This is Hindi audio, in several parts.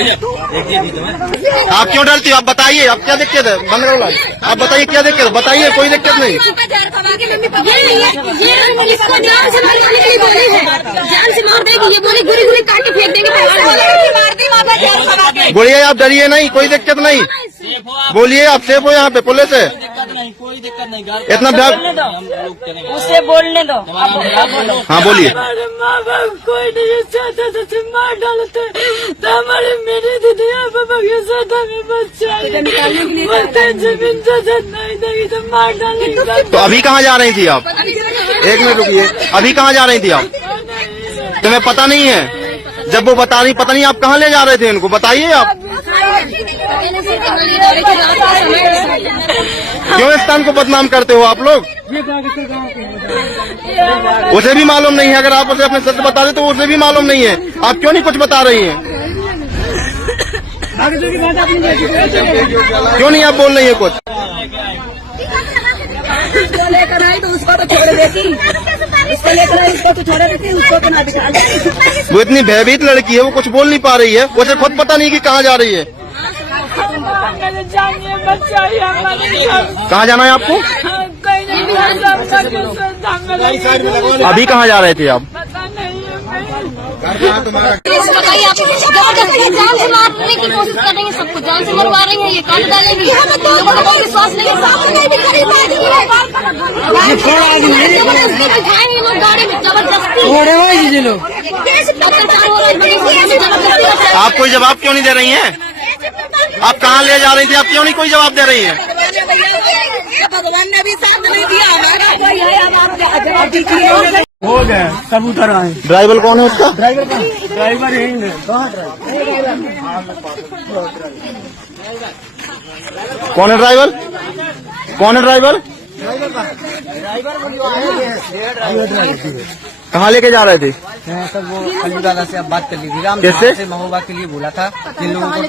आप क्यों डरती हो? आप बताइए, आप क्या दिक्कत है? बंद करो लाइट। आप बताइए क्या दिक्कत है, बताइए, कोई दिक्कत नहीं। बोलिए, आप डरिए नहीं, कोई दिक्कत नहीं। बोलिए, आप सेफ हो, यहाँ पे पुलिस है। कोई दिक्कत नहीं, इतना भ्याग उससे बोलने दो। हाँ बोलिए। हमारे माँ बाप कोई नहीं चाहता था, मार डालते तो हमारे मेरे दीदी पापा के साथ हमें बच्चा जमीन नहीं देगी तो मार डालेंगे। तो अभी कहाँ जा रही थी आप? एक मिनट रुकिए, अभी कहाँ जा रही थी आप? तुम्हें पता नहीं है? जब वो बता रही, पता नहीं आप कहाँ ले जा रहे थे इनको, बताइए आप। क्यों इस स्थान को बदनाम करते हो आप लोग? उसे भी मालूम नहीं है, अगर आप उसे अपने सच बता दे तो उसे भी मालूम नहीं है। आप क्यों नहीं कुछ बता रही हैं? क्यों नहीं आप बोल रही है कुछ? लेकर आई तो उसको तो छोड़ देती, इसको लेकर आई उसको तो छोड़ देती, उसको तो ना बिठा देती। वो इतनी भयभीत लड़की है, वो कुछ बोल नहीं पा रही है, उसे खुद पता नहीं कि कहाँ जा रही है। कहाँ जाना है आपको? अभी कहाँ जा रहे थे आप? बताइए, आप जबरदस्ती जान से मारने की कोशिश कर रही है, सबको जान से मरवा रही है, ये काट डालेंगी। विश्वास नहीं बिठाएंगे लोग गाड़ी में जबरदस्ती। आप कोई जवाब क्यों नहीं दे रही हैं? आप कहाँ ले जा रही थी? आप क्यों नहीं कोई जवाब दे रही हैं? भगवान ने भी साथ नहीं दिया हमारा। हो गए सब उतर आए। ड्राइवर कौन है उसका? ड्राइवर यही है। कौन है ड्राइवर? कौन है ड्राइवर? कहाँ लेके जा रहे थे? सर वो खल्लू दादा से अब बात कर ली थी, राम किससे? से महोबा के लिए बोला था। जिन लोगों को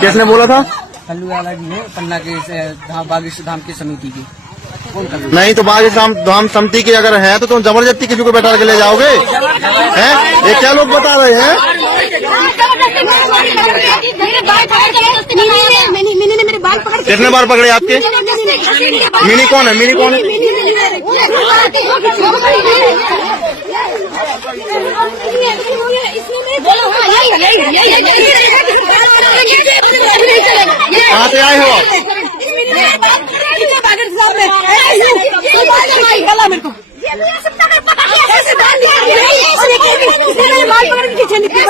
किसने बोला था? खल्लू दादा जी है, पन्ना के बागेश्वर धाम की समिति की। नहीं तो बागेश्वर धाम समिति की अगर है तो तुम जबरदस्ती किसी को बैठा के ले जाओगे? हैं? ये क्या लोग बता रहे हैं? कितने बार पकड़े आपके? मिनी कौन है? मिनी कौन है? कहाँ से आए हो आप?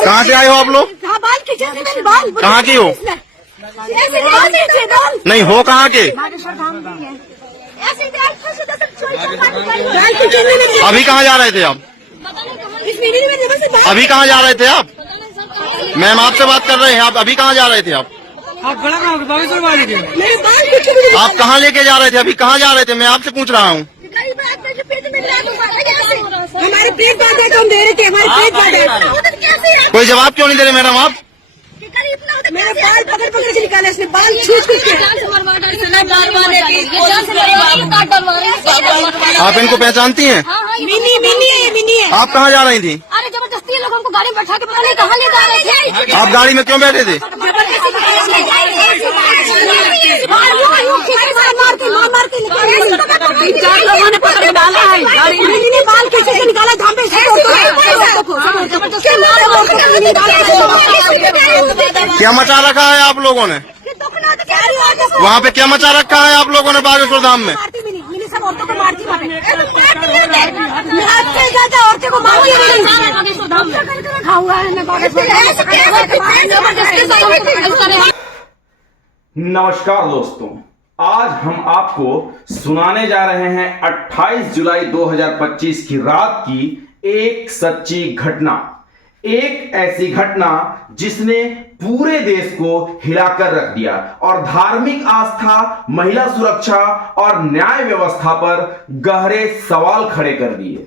कहाँ से आए हो आप लोग? कहाँ की हो? नहीं हो कहाँ के? अभी कहाँ जा रहे थे आप? अभी कहाँ जा रहे थे आप? मैम आपसे बात कर रहे हैं, आप अभी कहाँ जा रहे थे आप? आप कहाँ लेके जा रहे थे? अभी कहाँ जा रहे थे? मैं आपसे पूछ रहा हूँ। हमारे पेट बांधे तो हम दे रहे थे, हमारे पेट बांधे। कोई जवाब क्यों नहीं दे रहे मैडम आप? मेरे बाल पकड़ पकड़ के निकाले, इसने बाल छूट के। आप इनको पहचानती हैं? मिनी मिनी है, ये मिनी है। आप कहाँ जा रही थी? अरे जबरदस्ती लोग हमको गाड़ी में बैठा के पता नहीं कहाँ ले जा रहे थे। आप गाड़ी में क्यों बैठे थे? लोगों ने पकड़ के डाला है, बाल कैसे से निकाला? क्या मचा रखा है आप लोगों ने? वहाँ पे क्या मचा रखा है आप लोगों ने बागेश्वर धाम में? सब औरतों को मारती औरतों को मारती नमस्कार दोस्तों, आज हम आपको सुनाने जा रहे हैं 28 जुलाई 2025 की रात की एक सच्ची घटना। एक ऐसी घटना जिसने पूरे देश को हिलाकर रख दिया और धार्मिक आस्था, महिला सुरक्षा और न्याय व्यवस्था पर गहरे सवाल खड़े कर दिए।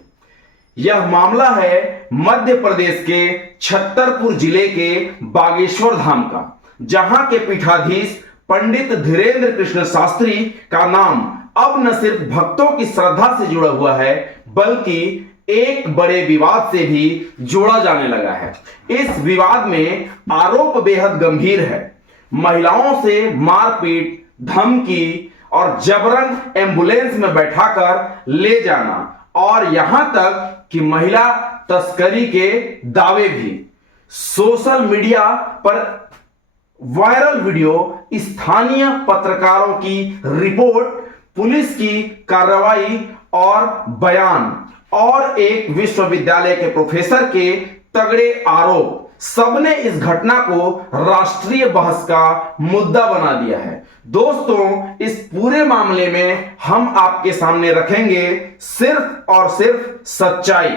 यह मामला है मध्य प्रदेश के छतरपुर जिले के बागेश्वर धाम का, जहां के पीठाधीश पंडित धीरेन्द्र कृष्ण शास्त्री का नाम अब न सिर्फ भक्तों की श्रद्धा से जुड़ा हुआ है, बल्कि एक बड़े विवाद से भी जोड़ा जाने लगा है। इस विवाद में आरोप बेहद गंभीर है। महिलाओं से मारपीट, धमकी और जबरन एम्बुलेंस में बैठाकर ले जाना और यहां तक कि महिला तस्करी के दावे भी। सोशल मीडिया पर वायरल वीडियो, स्थानीय पत्रकारों की रिपोर्ट, पुलिस की कार्रवाई और बयान और एक विश्वविद्यालय के प्रोफेसर के तगड़े आरोप, सबने इस घटना को राष्ट्रीय बहस का मुद्दा बना दिया है। दोस्तों, इस पूरे मामले में हम आपके सामने रखेंगे सिर्फ और सिर्फ सच्चाई,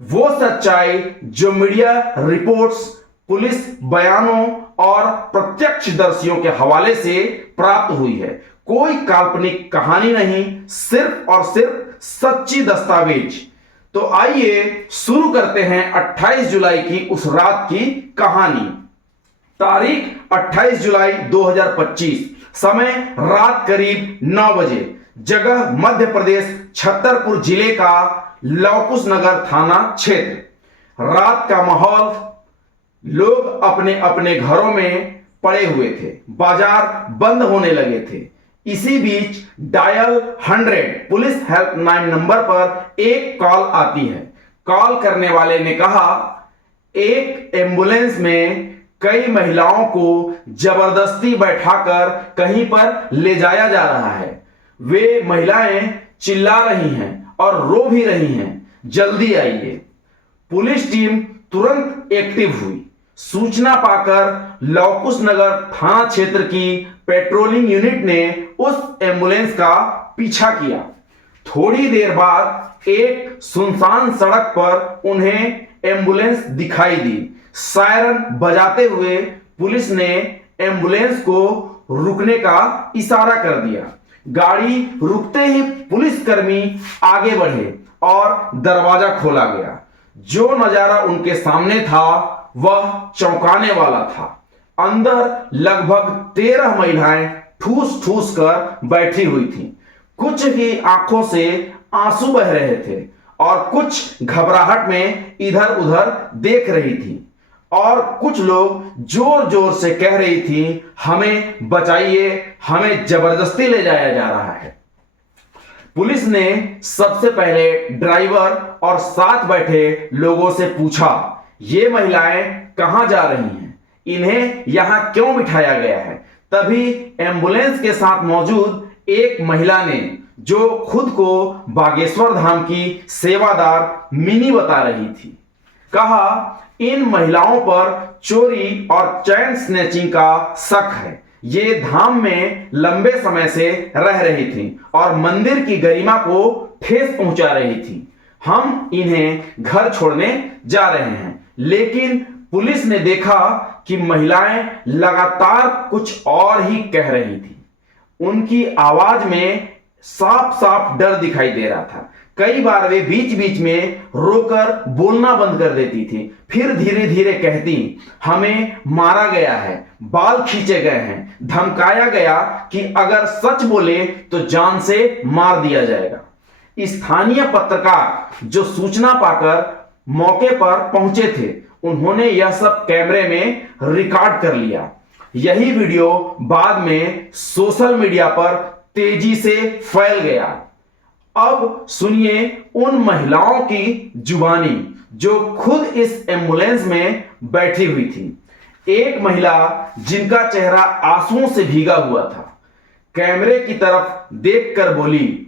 वो सच्चाई जो मीडिया रिपोर्ट्स, पुलिस बयानों और प्रत्यक्षदर्शियों के हवाले से प्राप्त हुई है। कोई काल्पनिक कहानी नहीं, सिर्फ और सिर्फ सच्ची दस्तावेज। तो आइए शुरू करते हैं 28 जुलाई की उस रात की कहानी। तारीख 28 जुलाई 2025, समय रात करीब 9 बजे, जगह मध्य प्रदेश छतरपुर जिले का लवकुश नगर थाना क्षेत्र। रात का माहौल, लोग अपने अपने घरों में पड़े हुए थे, बाजार बंद होने लगे थे। इसी बीच डायल 100 पुलिस हेल्पलाइन नंबर पर एक कॉल आती है। कॉल करने वाले ने कहा, एक एम्बुलेंस में कई महिलाओं को जबरदस्ती बैठाकर कहीं पर ले जाया जा रहा है। वे महिलाएं चिल्ला रही हैं और रो भी रही हैं, जल्दी आइए। पुलिस टीम तुरंत एक्टिव हुई। सूचना पाकर लवकुश नगर थाना क्षेत्र की पेट्रोलिंग यूनिट ने उस एम्बुलेंस का पीछा किया। थोड़ी देर बाद एक सुनसान सड़क पर उन्हें एम्बुलेंस दिखाई दी। सायरन बजाते हुए पुलिस ने एम्बुलेंस को रुकने का इशारा कर दिया। गाड़ी रुकते ही पुलिसकर्मी आगे बढ़े और दरवाजा खोला गया। जो नजारा उनके सामने था वह चौंकाने वाला था। अंदर लगभग 13 महिलाएं ठूस ठूस कर बैठी हुई थीं। कुछ की आंखों से आंसू बह रहे थे और कुछ घबराहट में इधर उधर देख रही थी और कुछ लोग जोर जोर से कह रही थी, हमें बचाइए, हमें जबरदस्ती ले जाया जा रहा है। पुलिस ने सबसे पहले ड्राइवर और साथ बैठे लोगों से पूछा, ये महिलाएं कहां जा रही हैं, इन्हें यहां क्यों बिठाया गया है। तभी एम्बुलेंस के साथ मौजूद एक महिला ने, जो खुद को बागेश्वर धाम की सेवादार मिनी बता रही थी, कहा, इन महिलाओं पर चोरी और चैन स्नैचिंग का शक है। ये धाम में लंबे समय से रह रही थी और मंदिर की गरिमा को ठेस पहुंचा रही थी। हम इन्हें घर छोड़ने जा रहे हैं। लेकिन पुलिस ने देखा कि महिलाएं लगातार कुछ और ही कह रही थी। उनकी आवाज में साफ साफ डर दिखाई दे रहा था। कई बार वे बीच बीच में रोकर बोलना बंद कर देती थी, फिर धीरे धीरे कहती, हमें मारा गया है, बाल खींचे गए हैं, धमकाया गया कि अगर सच बोले तो जान से मार दिया जाएगा। स्थानीय पत्रकार जो सूचना पाकर मौके पर पहुंचे थे, उन्होंने यह सब कैमरे में रिकॉर्ड कर लिया। यही वीडियो बाद में सोशल मीडिया पर तेजी से फैल गया। अब सुनिए उन महिलाओं की जुबानी जो खुद इस एम्बुलेंस में बैठी हुई थी। एक महिला जिनका चेहरा आंसुओं से भीगा हुआ था, कैमरे की तरफ देखकर बोली,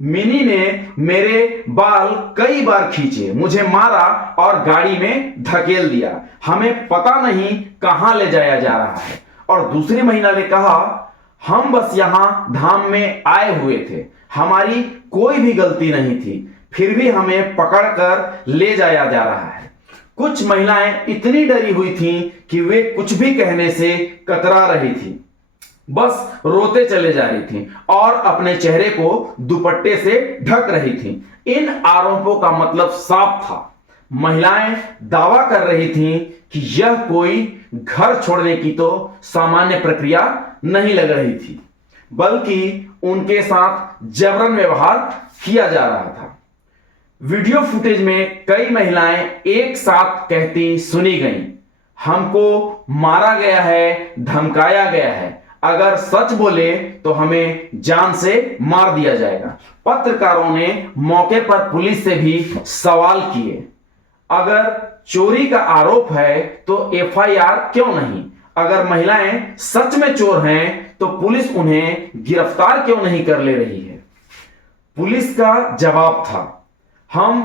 मिनी ने मेरे बाल कई बार खींचे, मुझे मारा और गाड़ी में धकेल दिया। हमें पता नहीं कहां ले जाया जा रहा है। और दूसरी महिला ने कहा, हम बस यहां धाम में आए हुए थे, हमारी कोई भी गलती नहीं थी, फिर भी हमें पकड़कर ले जाया जा रहा है। कुछ महिलाएं इतनी डरी हुई थीं कि वे कुछ भी कहने से कतरा रही थी, बस रोते चले जा रही थी और अपने चेहरे को दुपट्टे से ढक रही थी। इन आरोपों का मतलब साफ था। महिलाएं दावा कर रही थीं कि यह कोई घर छोड़ने की तो सामान्य प्रक्रिया नहीं लग रही थी, बल्कि उनके साथ जबरन व्यवहार किया जा रहा था। वीडियो फुटेज में कई महिलाएं एक साथ कहती सुनी गईं, हमको मारा गया है, धमकाया गया है, अगर सच बोले तो हमें जान से मार दिया जाएगा। पत्रकारों ने मौके पर पुलिस से भी सवाल किए, अगर चोरी का आरोप है तो एफआईआर क्यों नहीं? अगर महिलाएं सच में चोर हैं तो पुलिस उन्हें गिरफ्तार क्यों नहीं कर ले रही है? पुलिस का जवाब था, हम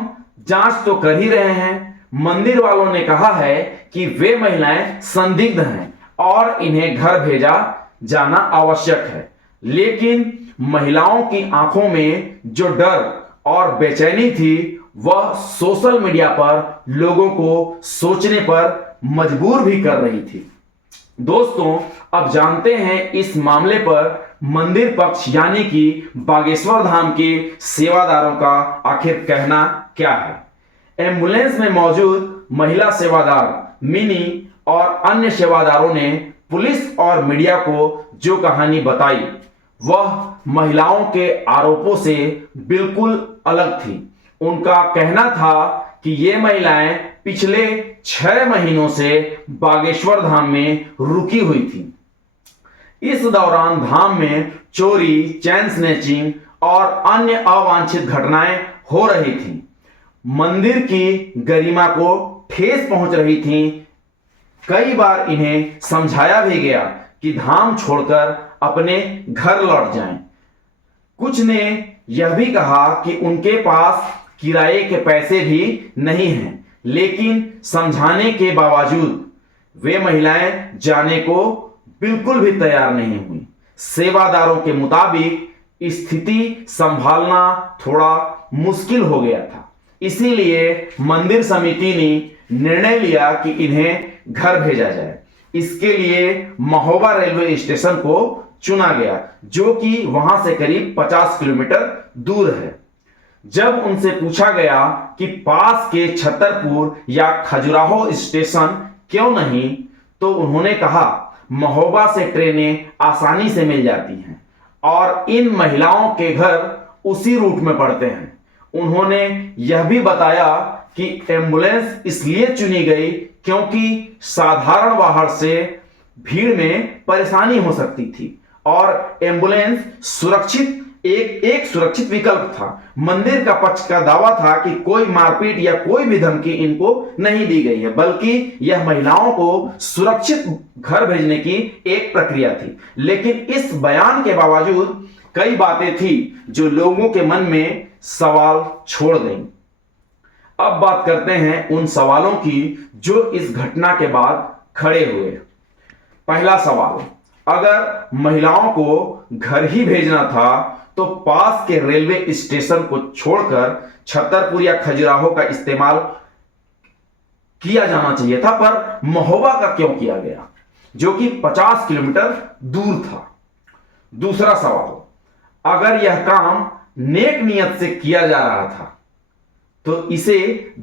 जांच तो कर ही रहे हैं। मंदिर वालों ने कहा है कि वे महिलाएं संदिग्ध हैं और इन्हें घर भेजा जाना आवश्यक है, लेकिन महिलाओं की आंखों में जो डर और बेचैनी थी वह सोशल मीडिया पर लोगों को सोचने पर मजबूर भी कर रही थी। दोस्तों, अब जानते हैं इस मामले पर मंदिर पक्ष यानी कि बागेश्वर धाम के सेवादारों का आखिर कहना क्या है। एम्बुलेंस में मौजूद महिला सेवादार मिनी और अन्य सेवादारों ने पुलिस और मीडिया को जो कहानी बताई वह महिलाओं के आरोपों से बिल्कुल अलग थी। उनका कहना था कि ये महिलाएं पिछले 6 महीनों से बागेश्वर धाम में रुकी हुई थी। इस दौरान धाम में चोरी, चैन स्नैचिंग और अन्य अवांछित घटनाएं हो रही थी। मंदिर की गरिमा को ठेस पहुंच रही थी। कई बार इन्हें समझाया भी गया कि धाम छोड़कर अपने घर लौट जाएं। कुछ ने यह भी कहा कि उनके पास किराए के पैसे भी नहीं हैं, लेकिन समझाने के बावजूद वे महिलाएं जाने को बिल्कुल भी तैयार नहीं हुई। सेवादारों के मुताबिक स्थिति संभालना थोड़ा मुश्किल हो गया था, इसीलिए मंदिर समिति ने निर्णय लिया कि इन्हें घर भेजा जाए। इसके लिए महोबा रेलवे स्टेशन को चुना गया, जो कि वहां से करीब 50 किलोमीटर दूर है। जब उनसे पूछा गया कि पास के छतरपुर या खजुराहो स्टेशन क्यों नहीं, तो उन्होंने कहा महोबा से ट्रेनें आसानी से मिल जाती हैं और इन महिलाओं के घर उसी रूट में पड़ते हैं। उन्होंने यह भी बताया कि एम्बुलेंस इसलिए चुनी गई क्योंकि साधारण वाहन से भीड़ में परेशानी हो सकती थी और एम्बुलेंस एक सुरक्षित विकल्प था। मंदिर का पक्ष का दावा था कि कोई मारपीट या कोई भी धमकी इनको नहीं दी गई है, बल्कि यह महिलाओं को सुरक्षित घर भेजने की एक प्रक्रिया थी। लेकिन इस बयान के बावजूद कई बातें थी जो लोगों के मन में सवाल छोड़ गईं। अब बात करते हैं उन सवालों की जो इस घटना के बाद खड़े हुए। पहला सवाल, अगर महिलाओं को घर ही भेजना था तो पास के रेलवे स्टेशन को छोड़कर छतरपुर या खजुराहो का इस्तेमाल किया जाना चाहिए था, पर महोबा का क्यों किया गया, जो कि 50 किलोमीटर दूर था। दूसरा सवाल, अगर यह काम नेक नियत से किया जा रहा था तो इसे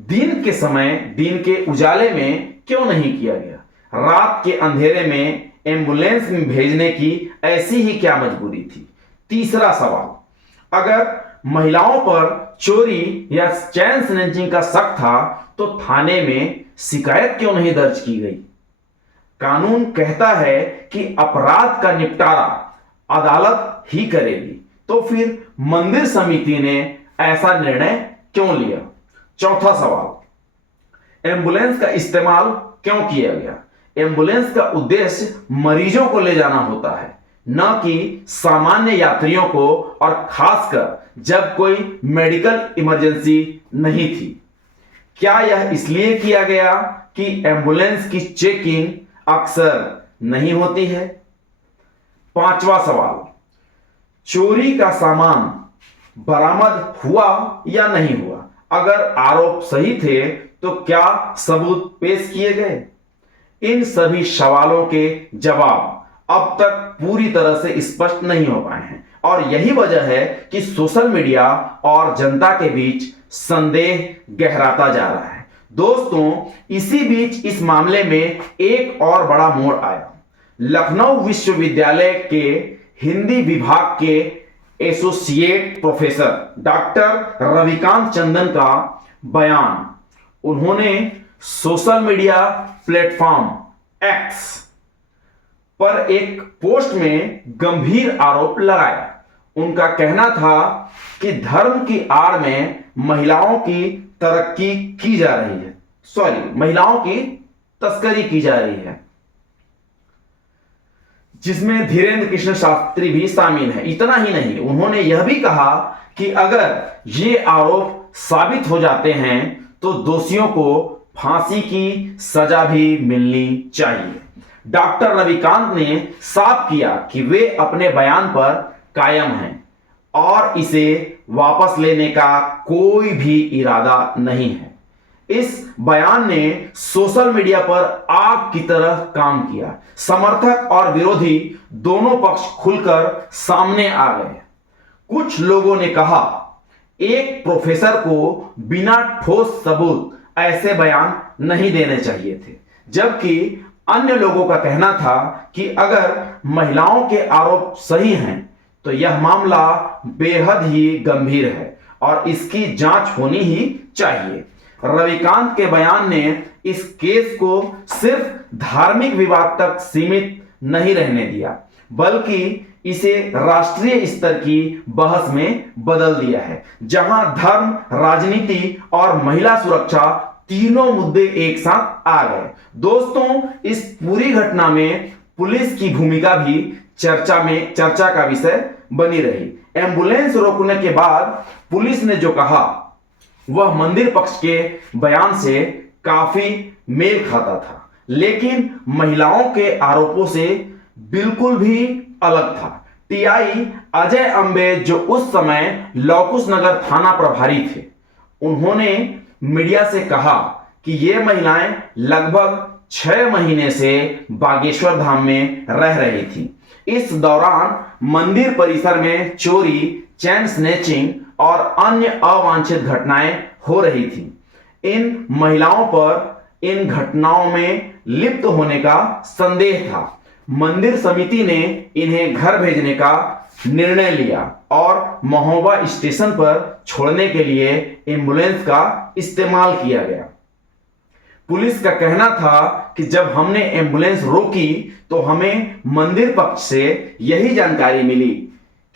दिन के समय, दिन के उजाले में क्यों नहीं किया गया? रात के अंधेरे में एम्बुलेंस में भेजने की ऐसी ही क्या मजबूरी थी? तीसरा सवाल, अगर महिलाओं पर चोरी या चैन स्नैचिंग का शक था तो थाने में शिकायत क्यों नहीं दर्ज की गई? कानून कहता है कि अपराध का निपटारा अदालत ही करेगी, तो फिर मंदिर समिति ने ऐसा निर्णय क्यों लिया? चौथा सवाल, एम्बुलेंस का इस्तेमाल क्यों किया गया? एम्बुलेंस का उद्देश्य मरीजों को ले जाना होता है, न कि सामान्य यात्रियों को, और खासकर जब कोई मेडिकल इमरजेंसी नहीं थी। क्या यह इसलिए किया गया कि एम्बुलेंस की चेकिंग अक्सर नहीं होती है? पांचवा सवाल, चोरी का सामान बरामद हुआ या नहीं हुआ? अगर आरोप सही थे तो क्या सबूत पेश किए गए? इन सभी सवालों के जवाब अब तक पूरी तरह से स्पष्ट नहीं हो पाए हैं और यही वजह है कि सोशल मीडिया और जनता के बीच संदेह गहराता जा रहा है। दोस्तों, इसी बीच इस मामले में एक और बड़ा मोड़ आया। लखनऊ विश्वविद्यालय के हिंदी विभाग के एसोसिएट प्रोफेसर डॉक्टर रविकांत चंदन का बयान। उन्होंने सोशल मीडिया प्लेटफॉर्म एक्स पर एक पोस्ट में गंभीर आरोप लगाया। उनका कहना था कि धर्म की आड़ में महिलाओं की तरक्की की जा रही है, महिलाओं की तस्करी की जा रही है, जिसमें धीरेन्द्र कृष्ण शास्त्री भी शामिल है। इतना ही नहीं, उन्होंने यह भी कहा कि अगर ये आरोप साबित हो जाते हैं तो दोषियों को फांसी की सजा भी मिलनी चाहिए। डॉक्टर रविकांत ने साफ किया कि वे अपने बयान पर कायम हैं और इसे वापस लेने का कोई भी इरादा नहीं है। इस बयान ने सोशल मीडिया पर आग की तरह काम किया। समर्थक और विरोधी दोनों पक्ष खुलकर सामने आ गए। कुछ लोगों ने कहा एक प्रोफेसर को बिना ठोस सबूत ऐसे बयान नहीं देने चाहिए थे, जबकि अन्य लोगों का कहना था कि अगर महिलाओं के आरोप सही हैं तो यह मामला बेहद ही गंभीर है और इसकी जांच होनी ही चाहिए। रविकांत के बयान ने इस केस को सिर्फ धार्मिक विवाद तक सीमित नहीं रहने दिया, बल्कि इसे राष्ट्रीय स्तर की बहस में बदल दिया है, जहां धर्म, राजनीति और महिला सुरक्षा तीनों मुद्दे एक साथ आ गए। दोस्तों, इस पूरी घटना में पुलिस की भूमिका भी चर्चा का विषय बनी रही। एम्बुलेंस रोकने के बाद पुलिस ने जो कहा वह मंदिर पक्ष के बयान से काफी मेल खाता था, लेकिन महिलाओं के आरोपों से बिल्कुल भी अलग था। टीआई अजय अंबे, जो उस समय लौकुश नगर थाना प्रभारी थे, उन्होंने मीडिया से कहा कि ये महिलाएं लगभग 6 महीने से बागेश्वर धाम में रह रही थी। इस दौरान मंदिर परिसर में चोरी, चैन स्नैचिंग और अन्य अवांछित घटनाएं हो रही थी। इन महिलाओं पर इन घटनाओं में लिप्त होने का संदेह था। मंदिर समिति ने इन्हें घर भेजने का निर्णय लिया और महोबा स्टेशन पर छोड़ने के लिए एम्बुलेंस का इस्तेमाल किया गया। पुलिस का कहना था कि जब हमने एम्बुलेंस रोकी तो हमें मंदिर पक्ष से यही जानकारी मिली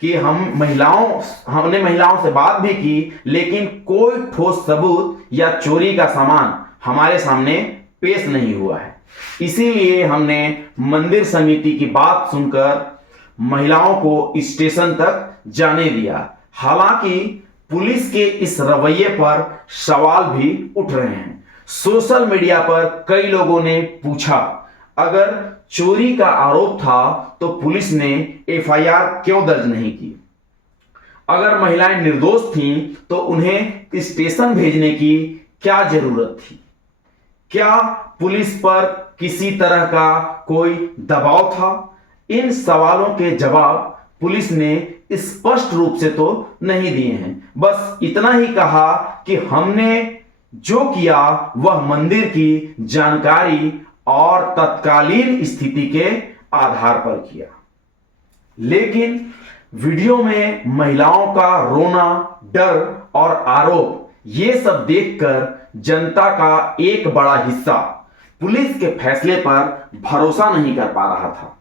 कि हमने महिलाओं से बात भी की, लेकिन कोई ठोस सबूत या चोरी का सामान हमारे सामने पेश नहीं हुआ है। इसीलिए हमने मंदिर समिति की बात सुनकर महिलाओं को स्टेशन तक जाने दिया। हालांकि पुलिस के इस रवैये पर सवाल भी उठ रहे हैं। सोशल मीडिया पर कई लोगों ने पूछा, अगर चोरी का आरोप था तो पुलिस ने एफआईआर क्यों दर्ज नहीं की? अगर महिलाएं निर्दोष थीं तो उन्हें स्टेशन भेजने की क्या जरूरत थी? क्या पुलिस पर किसी तरह का कोई दबाव था? इन सवालों के जवाब पुलिस ने स्पष्ट रूप से तो नहीं दिए हैं। बस इतना ही कहा कि हमने जो किया वह मंदिर की जानकारी और तत्कालीन स्थिति के आधार पर किया। लेकिन वीडियो में महिलाओं का रोना, डर और आरोप, ये सब देखकर जनता का एक बड़ा हिस्सा पुलिस के फैसले पर भरोसा नहीं कर पा रहा था।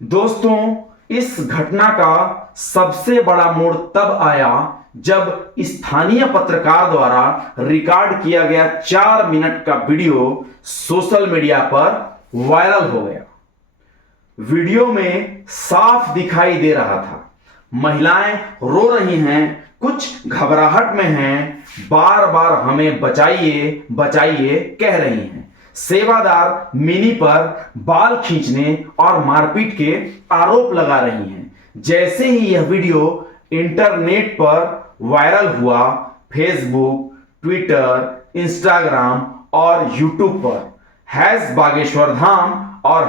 दोस्तों, इस घटना का सबसे बड़ा मोड़ तब आया जब स्थानीय पत्रकार द्वारा रिकॉर्ड किया गया 4 मिनट का वीडियो सोशल मीडिया पर वायरल हो गया। वीडियो में साफ दिखाई दे रहा था, महिलाएं रो रही हैं, कुछ घबराहट में हैं, बार बार हमें बचाइए बचाइए कह रही हैं। सेवादार मिनी पर बाल खींचने और मारपीट के आरोप लगा रही हैं। जैसे ही यह वीडियो इंटरनेट पर वायरल हुआ, फेसबुक, ट्विटर, इंस्टाग्राम और यूट्यूब पर #बागेश्वर धाम और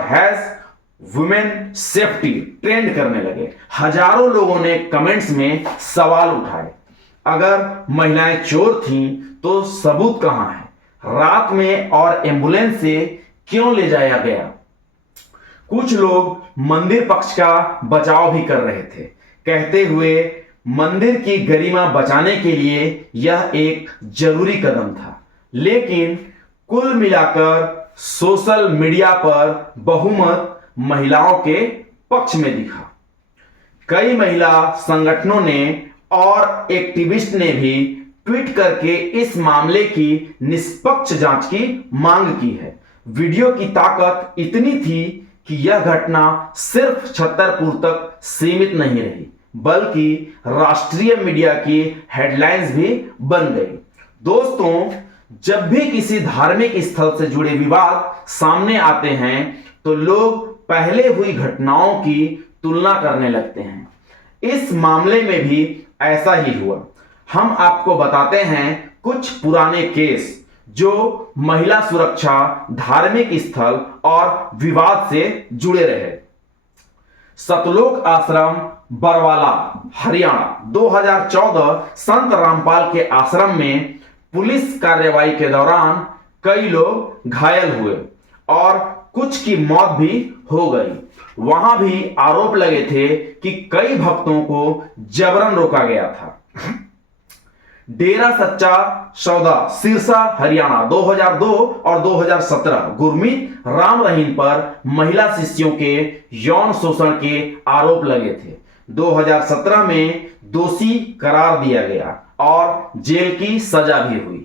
#वुमेन सेफ्टी ट्रेंड करने लगे। हजारों लोगों ने कमेंट्स में सवाल उठाए, अगर महिलाएं चोर थीं तो सबूत कहां है? रात में और एम्बुलेंस से क्यों ले जाया गया? कुछ लोग मंदिर पक्ष का बचाव भी कर रहे थे। कहते हुए मंदिर की गरिमा बचाने के लिए यह एक जरूरी कदम था। लेकिन कुल मिलाकर सोशल मीडिया पर बहुमत महिलाओं के पक्ष में दिखा। कई महिला संगठनों ने और एक्टिविस्ट ने भी ट्वीट करके इस मामले की निष्पक्ष जांच की मांग की है। वीडियो की ताकत इतनी थी कि यह घटना सिर्फ छतरपुर तक सीमित नहीं रही, बल्कि राष्ट्रीय मीडिया की हेडलाइंस भी बन गई। दोस्तों, जब भी किसी धार्मिक स्थल से जुड़े विवाद सामने आते हैं तो लोग पहले हुई घटनाओं की तुलना करने लगते हैं। इस मामले में भी ऐसा ही हुआ। हम आपको बताते हैं कुछ पुराने केस जो महिला सुरक्षा, धार्मिक स्थल और विवाद से जुड़े रहे। सतलोक आश्रम बरवाला हरियाणा 2014 संत रामपाल के आश्रम में पुलिस कार्रवाई के दौरान कई लोग घायल हुए और कुछ की मौत भी हो गई। वहां भी आरोप लगे थे कि कई भक्तों को जबरन रोका गया था। डेरा सच्चा सौदा सिरसा हरियाणा 2002 और 2017 गुरमीत राम रहीम पर महिला शिष्यों के यौन शोषण के आरोप लगे थे। 2017 में दोषी करार दिया गया और जेल की सजा भी हुई।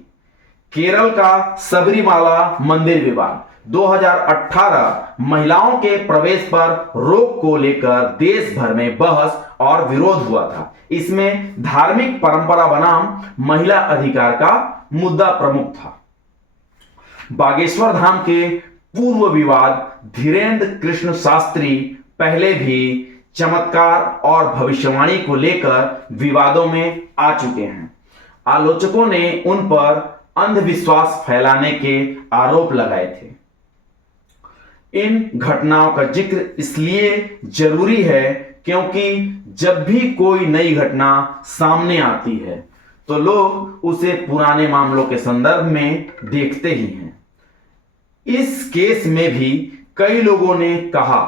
केरल का सबरीमाला मंदिर विवाद 2018 महिलाओं के प्रवेश पर रोक को लेकर देश भर में बहस और विरोध हुआ था। इसमें धार्मिक परंपरा बनाम महिला अधिकार का मुद्दा प्रमुख था। बागेश्वर धाम के पूर्व विवाद धीरेन्द्र कृष्ण शास्त्री पहले भी चमत्कार और भविष्यवाणी को लेकर विवादों में आ चुके हैं। आलोचकों ने उन पर अंधविश्वास फैलाने के आरोप लगाए थे। इन घटनाओं का जिक्र इसलिए जरूरी है क्योंकि जब भी कोई नई घटना सामने आती है तो लोग उसे पुराने मामलों के संदर्भ में देखते ही हैं। इस केस में भी कई लोगों ने कहा,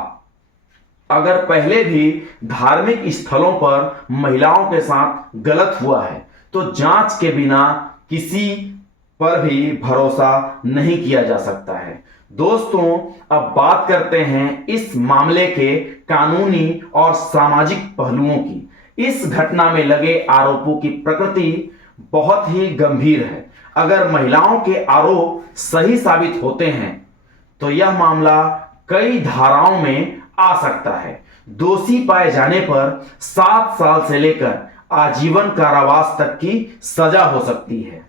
अगर पहले भी धार्मिक स्थलों पर महिलाओं के साथ गलत हुआ है तो जांच के बिना किसी पर भी भरोसा नहीं किया जा सकता है। दोस्तों, अब बात करते हैं इस मामले के कानूनी और सामाजिक पहलुओं की। इस घटना में लगे आरोपों की प्रकृति बहुत ही गंभीर है। अगर महिलाओं के आरोप सही साबित होते हैं तो यह मामला कई धाराओं में आ सकता है। दोषी पाए जाने पर 7 साल से लेकर आजीवन कारावास तक की सजा हो सकती है।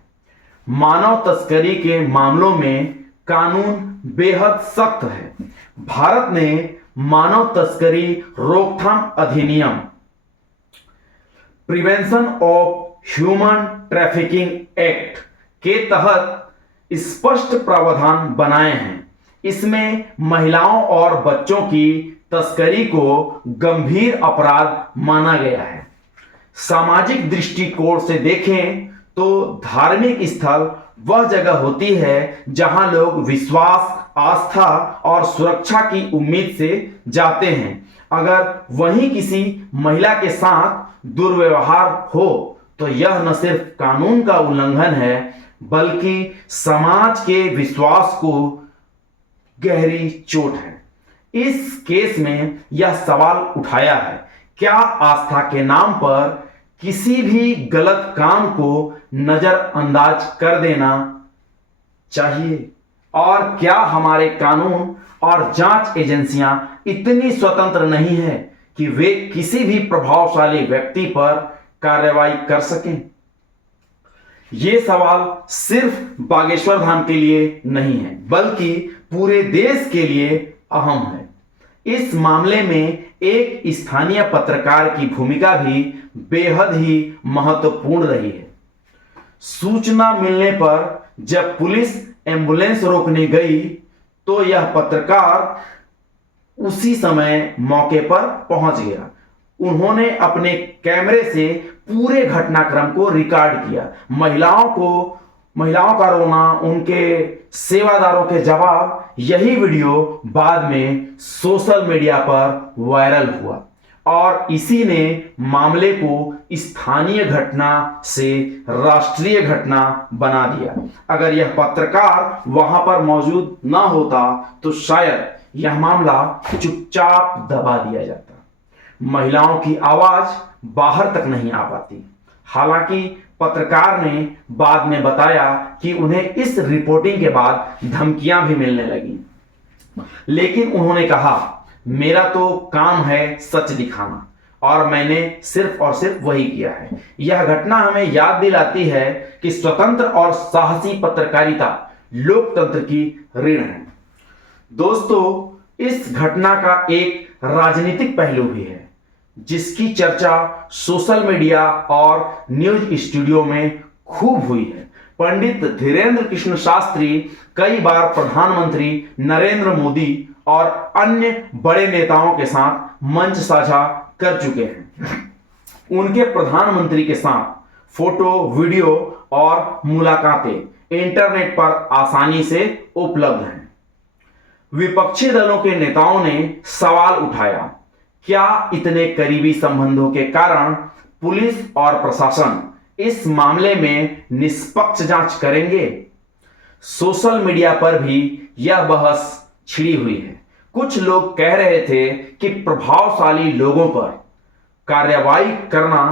मानव तस्करी के मामलों में कानून बेहद सख्त है। भारत ने मानव तस्करी रोकथाम अधिनियम prevention of human trafficking act के तहत स्पष्ट प्रावधान बनाए हैं। इसमें महिलाओं और बच्चों की तस्करी को गंभीर अपराध माना गया है। सामाजिक दृष्टिकोण से देखें तो धार्मिक स्थल वह जगह होती है जहां लोग विश्वास, आस्था और सुरक्षा की उम्मीद से जाते हैं। अगर वहीं किसी महिला के साथ दुर्व्यवहार हो तो यह न सिर्फ कानून का उल्लंघन है बल्कि समाज के विश्वास को गहरी चोट है। इस केस में यह सवाल उठाया है, क्या आस्था के नाम पर किसी भी गलत काम को नजरअंदाज कर देना चाहिए? और क्या हमारे कानून और जांच एजेंसियां इतनी स्वतंत्र नहीं है कि वे किसी भी प्रभावशाली व्यक्ति पर कार्रवाई कर सकें? ये सवाल सिर्फ बागेश्वर धाम के लिए नहीं है बल्कि पूरे देश के लिए अहम है। इस मामले में एक स्थानीय पत्रकार की भूमिका भी बेहद ही महत्वपूर्ण रही है। सूचना मिलने पर जब पुलिस एम्बुलेंस रोकने गई तो यह पत्रकार उसी समय मौके पर पहुंच गया। उन्होंने अपने कैमरे से पूरे घटनाक्रम को रिकॉर्ड किया। महिलाओं का रोना, उनके सेवादारों के जवाब, यही वीडियो बाद में सोशल मीडिया पर वायरल हुआ। और इसी ने मामले को स्थानीय घटना से राष्ट्रीय घटना बना दिया। अगर यह पत्रकार वहां पर मौजूद ना होता तो शायद यह मामला चुपचाप दबा दिया जाता, महिलाओं की आवाज बाहर तक नहीं आ पाती। हालांकि पत्रकार ने बाद में बताया कि उन्हें इस रिपोर्टिंग के बाद धमकियां भी मिलने लगी, लेकिन उन्होंने कहा मेरा तो काम है सच दिखाना और मैंने सिर्फ और सिर्फ वही किया है। यह घटना हमें याद दिलाती है कि स्वतंत्र और साहसी पत्रकारिता लोकतंत्र की ऋण है। दोस्तों, इस घटना का एक राजनीतिक पहलू भी है जिसकी चर्चा सोशल मीडिया और न्यूज स्टूडियो में खूब हुई है। पंडित धीरेन्द्र कृष्ण शास्त्री कई बार प्रधानमंत्री नरेंद्र मोदी और अन्य बड़े नेताओं के साथ मंच साझा कर चुके हैं। उनके प्रधानमंत्री के साथ फोटो, वीडियो और मुलाकातें इंटरनेट पर आसानी से उपलब्ध हैं। विपक्षी दलों के नेताओं ने सवाल उठाया, क्या इतने करीबी संबंधों के कारण पुलिस और प्रशासन इस मामले में निष्पक्ष जांच करेंगे? सोशल मीडिया पर भी यह बहस छिड़ी हुई है। कुछ लोग कह रहे थे कि प्रभावशाली लोगों पर कार्रवाई करना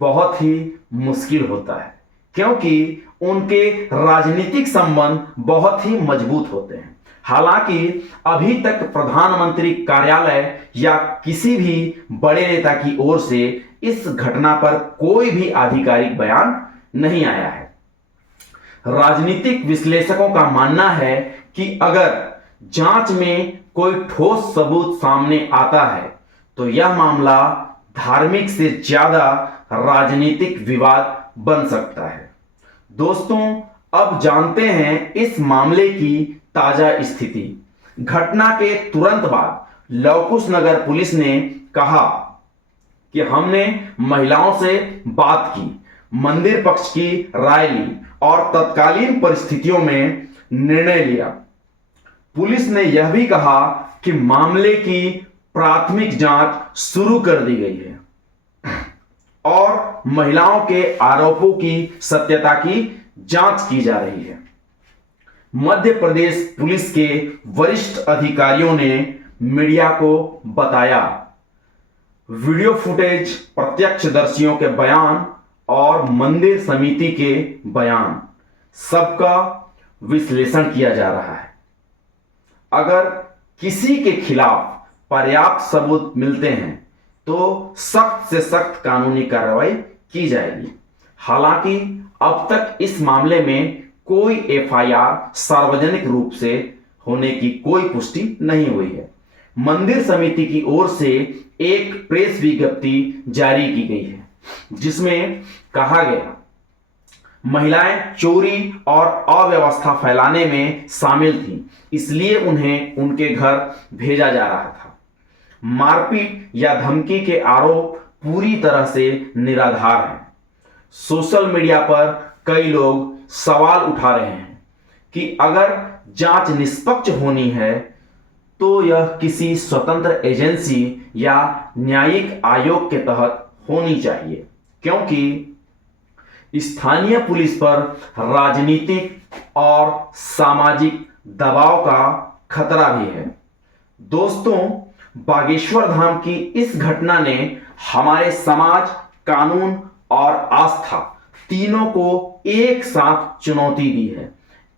बहुत ही मुश्किल होता है क्योंकि उनके राजनीतिक संबंध बहुत ही मजबूत होते हैं। हालांकि अभी तक प्रधानमंत्री कार्यालय या किसी भी बड़े नेता की ओर से इस घटना पर कोई भी आधिकारिक बयान नहीं आया है। राजनीतिक विश्लेषकों का मानना है कि अगर जांच में कोई ठोस सबूत सामने आता है तो यह मामला धार्मिक से ज्यादा राजनीतिक विवाद बन सकता है। दोस्तों, अब जानते हैं इस मामले की ताजा स्थिति। घटना के तुरंत बाद लवकुश नगर पुलिस ने कहा कि हमने महिलाओं से बात की, मंदिर पक्ष की राय ली और तत्कालीन परिस्थितियों में निर्णय लिया। पुलिस ने यह भी कहा कि मामले की प्राथमिक जांच शुरू कर दी गई है और महिलाओं के आरोपों की सत्यता की जांच की जा रही है। मध्य प्रदेश पुलिस के वरिष्ठ अधिकारियों ने मीडिया को बताया, वीडियो फुटेज, प्रत्यक्षदर्शियों के बयान और मंदिर समिति के बयान सबका विश्लेषण किया जा रहा है। अगर किसी के खिलाफ पर्याप्त सबूत मिलते हैं तो सख्त से सख्त कानूनी कार्रवाई की जाएगी। हालांकि अब तक इस मामले में कोई एफआईआर सार्वजनिक रूप से होने की कोई पुष्टि नहीं हुई है। मंदिर समिति की ओर से एक प्रेस विज्ञप्ति जारी की गई है जिसमें कहा गया, महिलाएं चोरी और अव्यवस्था फैलाने में शामिल थीं, इसलिए उन्हें उनके घर भेजा जा रहा था। मारपीट या धमकी के आरोप पूरी तरह से निराधार हैं। सोशल मीडिया पर कई लोग सवाल उठा रहे हैं कि अगर जांच निष्पक्ष होनी है तो यह किसी स्वतंत्र एजेंसी या न्यायिक आयोग के तहत होनी चाहिए, क्योंकि स्थानीय पुलिस पर राजनीतिक और सामाजिक दबाव का खतरा भी है। दोस्तों, बागेश्वर धाम की इस घटना ने हमारे समाज, कानून और आस्था तीनों को एक साथ चुनौती दी है।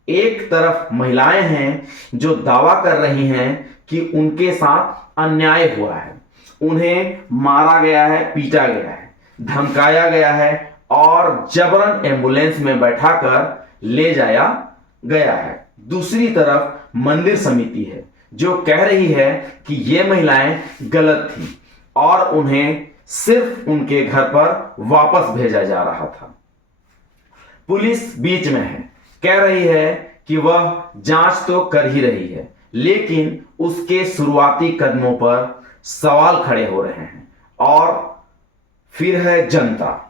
एक तरफ महिलाएं हैं जो दावा कर रही हैं कि उनके साथ अन्याय हुआ है, उन्हें मारा गया है, पीटा गया है, धमकाया गया है और जबरन एम्बुलेंस में बैठाकर ले जाया गया है। दूसरी तरफ मंदिर समिति है जो कह रही है कि ये महिलाएं गलत थी और उन्हें सिर्फ उनके घर पर वापस भेजा जा रहा था। पुलिस बीच में है, कह रही है कि वह जांच तो कर ही रही है, लेकिन उसके शुरुआती कदमों पर सवाल खड़े हो रहे हैं। और फिर है जनता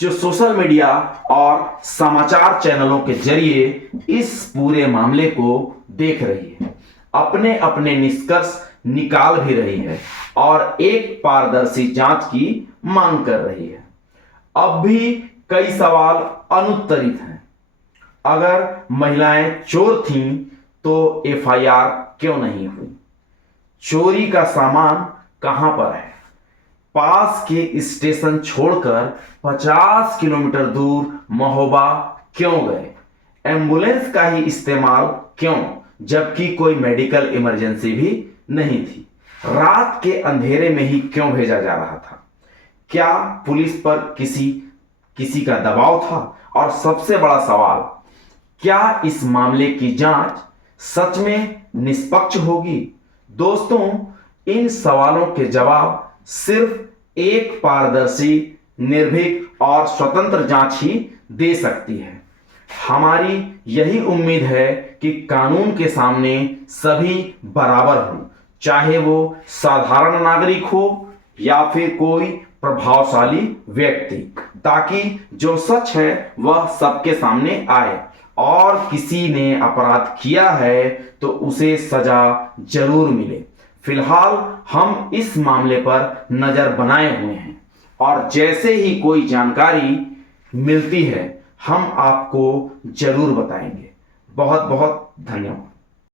जो सोशल मीडिया और समाचार चैनलों के जरिए इस पूरे मामले को देख रही है, अपने अपने निष्कर्ष निकाल भी रही है और एक पारदर्शी जांच की मांग कर रही है। अब भी कई सवाल अनुत्तरित हैं। अगर महिलाएं चोर थीं तो एफआईआर क्यों नहीं हुई? चोरी का सामान कहां पर है? पास के स्टेशन छोड़कर 50 किलोमीटर दूर महोबा क्यों गए? एम्बुलेंस का ही इस्तेमाल क्यों, जबकि कोई मेडिकल इमरजेंसी भी नहीं थी? रात के अंधेरे में ही क्यों भेजा जा रहा था? क्या पुलिस पर किसी का दबाव था? और सबसे बड़ा सवाल, क्या इस मामले की जांच सच में निष्पक्ष होगी? दोस्तों, इन सवालों के जवाब सिर्फ एक पारदर्शी, निर्भीक और स्वतंत्र जांच ही दे सकती है। हमारी यही उम्मीद है कि कानून के सामने सभी बराबर हों, चाहे वो साधारण नागरिक हो या फिर कोई प्रभावशाली व्यक्ति, ताकि जो सच है वह सबके सामने आए और किसी ने अपराध किया है तो उसे सजा जरूर मिले। फिलहाल हम इस मामले पर नजर बनाए हुए हैं और जैसे ही कोई जानकारी मिलती है हम आपको जरूर बताएंगे। बहुत बहुत धन्यवाद।